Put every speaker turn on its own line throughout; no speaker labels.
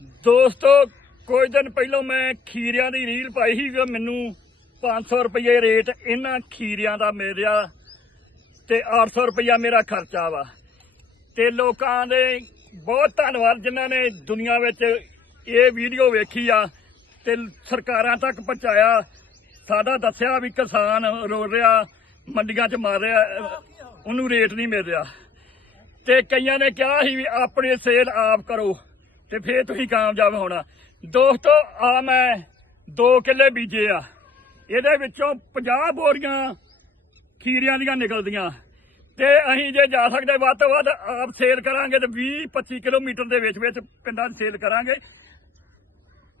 ਦੋਸਤੋ, ਕੁਝ ਦਿਨ ਪਹਿਲਾਂ ਮੈਂ ਖੀਰਿਆਂ ਦੀ ਰੀਲ ਪਾਈ ਸੀ ਕਿ ਮੈਨੂੰ 500 ਰੁਪਏ ਰੇਟ ਇਹਨਾਂ ਖੀਰਿਆਂ ਦਾ ਮਿਲਿਆ ਤੇ 800 ਰੁਪਇਆ ਮੇਰਾ ਖਰਚਾ ਵਾ। ਤੇ ਲੋਕਾਂ ਦੇ ਬਹੁਤ ਧੰਨਵਾਦ ਜਿਨ੍ਹਾਂ ਨੇ ਦੁਨੀਆ ਵਿੱਚ ਇਹ ਵੀਡੀਓ ਵੇਖੀ ਆ ਤੇ ਸਰਕਾਰਾਂ ਤੱਕ ਪਹੁੰਚਾਇਆ। ਸਾਡਾ ਦੱਸਿਆ ਵੀ ਕਿਸਾਨ ਰੋ ਰਿਹਾ, ਮੰਡੀਆਂ 'ਚ ਮਾਰ ਰਿਹਾ, ਉਹਨੂੰ ਰੇਟ ਨਹੀਂ ਮਿਲ ਰਿਹਾ। ਤੇ ਕਈਆਂ ਨੇ ਕਿਹਾ ਸੀ ਵੀ ਆਪਣੀ ਸੇਲ ਆਪ ਕਰੋ। ਤੇ ਫੇਰ ਤੁਸੀਂ ਕਾਮਯਾਬ ਹੋਣਾ। ਦੋਸਤੋ, ਆ ਮੈਂ 2 ਕਿੱਲੇ ਬੀਜੇ ਆ। ਇਹਦੇ ਵਿੱਚੋਂ 50 ਬੋਰੀਆਂ ਖੀਰਿਆਂ ਦੀਆਂ ਨਿਕਲਦੀਆਂ। ਤੇ ਅਸੀਂ ਜੇ ਜਾ ਸਕਦੇ ਵੱਧ ਤੋਂ ਵੱਧ, ਆਪ ਸੇਲ ਕਰਾਂਗੇ ਤੇ 20 25 ਕਿਲੋਮੀਟਰ ਦੇ ਵਿੱਚ ਵਿੱਚ ਪਿੰਡਾਂ 'ਚ ਸੇਲ ਕਰਾਂਗੇ।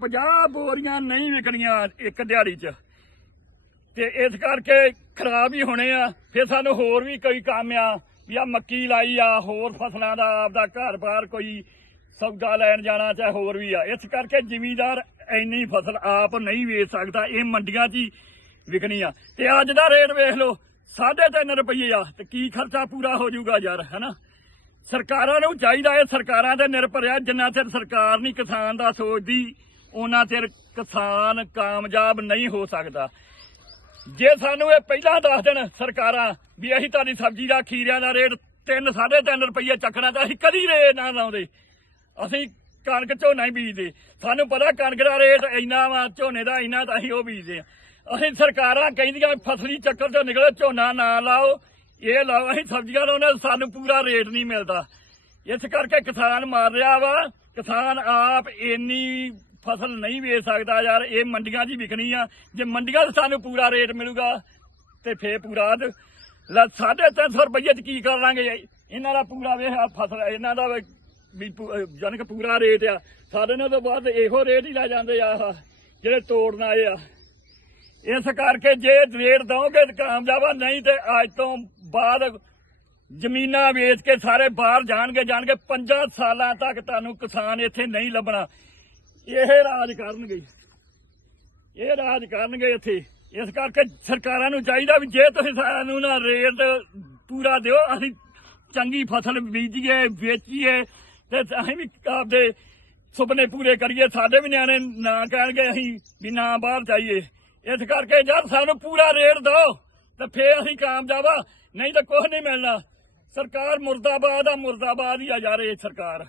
50 ਬੋਰੀਆਂ ਨਹੀਂ ਵਿਕਣੀਆਂ ਇੱਕ ਦਿਹਾੜੀ 'ਚ। ਤੇ ਇਸ ਕਰਕੇ ਖਰਾਬ ਹੀ ਹੋਣੇ ਆ। ਫਿਰ ਸਾਨੂੰ ਹੋਰ ਵੀ ਕੋਈ ਕੰਮ ਆ, ਵੀ ਆ ਮੱਕੀ ਲਾਈ ਆ, ਹੋਰ ਫਸਲਾਂ ਦਾ, ਆਪਦਾ ਘਰ-ਬਾਰ ਕੋਈ ਸੌਦਾ ਲੈਣ ਜਾਣਾ ਚਾਹੇ ਹੋਰ ਵੀ ਆ। ਇਸ ਕਰਕੇ ਜ਼ਿਮੀਦਾਰ ਇੰਨੀ ਫਸਲ ਆਪ ਨਹੀਂ ਵੇਚ ਸਕਦਾ। ਇਹ ਮੰਡੀਆਂ 'ਚ ਹੀ ਵਿਕਣੀ ਆ। ਤੇ ਅੱਜ ਦਾ ਰੇਟ ਵੇਖ ਲਓ 3.5 ਰੁਪਏ ਆ। ਤੇ ਕੀ ਖਰਚਾ ਪੂਰਾ ਹੋ ਜਾਊਗਾ ਯਾਰ, ਹੈਨਾ? ਸਰਕਾਰਾਂ ਨੂੰ ਚਾਹੀਦਾ ਹੈ ਸਰਕਾਰਾਂ ਤੇ ਨਿਰਭਰ ਆ। ਜਿੰਨਾ ਚਿਰ ਸਰਕਾਰ ਨਹੀਂ ਕਿਸਾਨ ਦਾ ਸੋਚਦੀ, ਉਹਨਾਂ ਚਿਰ ਕਿਸਾਨ ਕਾਮਯਾਬ ਨਹੀਂ ਹੋ ਸਕਦਾ। ਜੇ ਸਾਨੂੰ ਇਹ ਪਹਿਲਾਂ ਦੱਸ ਦੇਣ ਸਰਕਾਰਾਂ ਵੀ ਅਸੀਂ ਤੁਹਾਡੀ ਸਬਜ਼ੀ ਦਾ ਖੀਰਿਆਂ ਦਾ ਰੇਟ 3 3.5 ਰੁਪਏ ਚੱਕਣਾ ਤਾਂ ਅਸੀਂ ਕਦੀ ਰੇ ਨਾ ਲਾਉਂਦੇ। ਅਸੀਂ ਕਣਕ ਝੋਨਾ ਹੀ ਬੀਜਦੇ। ਸਾਨੂੰ ਪਤਾ ਕਣਕ ਦਾ ਰੇਟ ਇੰਨਾ ਵਾ, ਝੋਨੇ ਦਾ ਇੰਨਾ, ਤਾਂ ਅਸੀਂ ਉਹ ਬੀਜਦੇ ਆ। ਅਸੀਂ ਸਰਕਾਰਾਂ ਕਹਿੰਦੀਆਂ ਫਸਲੀ ਚੱਕਰ ਚੋਂ ਨਿਕਲੋ, ਝੋਨਾ ਨਾ ਲਾਓ। ਇਹ ਲਾਓ, ਅਸੀਂ ਸਬਜ਼ੀਆਂ ਲਾਉਂਦੇ ਸਾਨੂੰ ਪੂਰਾ ਰੇਟ ਨਹੀਂ ਮਿਲਦਾ। ਇਸ ਕਰਕੇ ਕਿਸਾਨ ਮਾਰ ਰਿਹਾ ਵਾ। ਕਿਸਾਨ ਆਪ ਇੰਨੀ ਫਸਲ ਨਹੀਂ ਵੇਚ ਸਕਦਾ ਯਾਰ, ਇਹ ਮੰਡੀਆਂ 'ਚ ਹੀ ਵਿਕਣੀ ਆ। ਜੇ ਮੰਡੀਆਂ 'ਚ ਸਾਨੂੰ ਪੂਰਾ ਰੇਟ ਮਿਲੂਗਾ, ਤੇ ਫੇਰ ਪੂਰਾ ਤੇ ਲੈ 350 ਰੁਪਏ 'ਚ ਕੀ ਕਰ ਲਾਂਗੇ ਇਹਨਾਂ ਦਾ ਪੂਰਾ ਵੇਖ, ਆਹ ਫਸਲ, ਇਹਨਾਂ ਦਾ ਵੀ- ਵੀ ਪੂਰਾ ਰੇਟ ਆ। ਸਾਡੇ ਨਾਲ ਤੋਂ ਬਾਅਦ ਇਹੋ ਰੇਟ ਹੀ ਲੈ ਜਾਂਦੇ ਆ ਆਹ, ਜਿਹੜੇ ਤੋੜਨ ਆਏ ਆ। ਇਸ ਕਰਕੇ ਜੇ ਰੇਟ ਦਓਗੇ ਤਾਂ ਕਾਮਯਾਬ ਆ ਨਹੀਂ ਤੇ ਅੱਜ ਤੋਂ ਬਾਅਦ ਜ਼ਮੀਨਾਂ ਵੇਚ ਕੇ ਸਾਰੇ ਬਾਹਰ ਜਾਣਗੇ ਜਾਣਗੇ 5 ਸਾਲਾਂ ਤੱਕ ਤੁਹਾਨੂੰ ਕਿਸਾਨ ਇੱਥੇ ਨਹੀਂ ਲੱਭਣਾ। ਇਹ ਰਾਜ ਕਰਨਗੇ। ਇਹ ਰਾਜ ਕਰਨਗੇ ਇੱਥੇ। ਇਸ ਕਰਕੇ ਸਰਕਾਰਾਂ ਨੂੰ ਚਾਹੀਦਾ ਵੀ ਜੇ ਤੁਸੀਂ ਸਾਨੂੰ ਨਾ ਰੇਟ ਪੂਰਾ ਦਿਓ, ਅਸੀਂ ਚੰਗੀ ਫਸਲ ਬੀਜੀਏ, ਵੇਚੀਏ ਤੇ ਅਸੀਂ ਵੀ ਆਪਦੇ ਸੁਪਨੇ ਪੂਰੇ ਕਰੀਏ, ਸਾਡੇ ਵੀ ਨਿਆਣੇ ਨਾ ਕਹਿਣਗੇ ਅਸੀਂ ਵੀ ਨਾ ਬਾਹਰ ਜਾਈਏ। ਇਸ ਕਰਕੇ ਯਾਰ ਸਾਨੂੰ ਪੂਰਾ ਰੇਟ ਦਿਓ, ਤੇ ਫੇਰ ਅਸੀਂ ਕਾਮਯਾਬ ਆ। ਨਹੀਂ ਤਾਂ ਕੁਝ ਨਹੀਂ ਮਿਲਣਾ। ਸਰਕਾਰ ਮੁਰਦਾਬਾਦ ਆ, ਮੁਰਦਾਬਾਦ ਹੀ ਆ ਜਾ ਰਹੀ ਸਰਕਾਰ।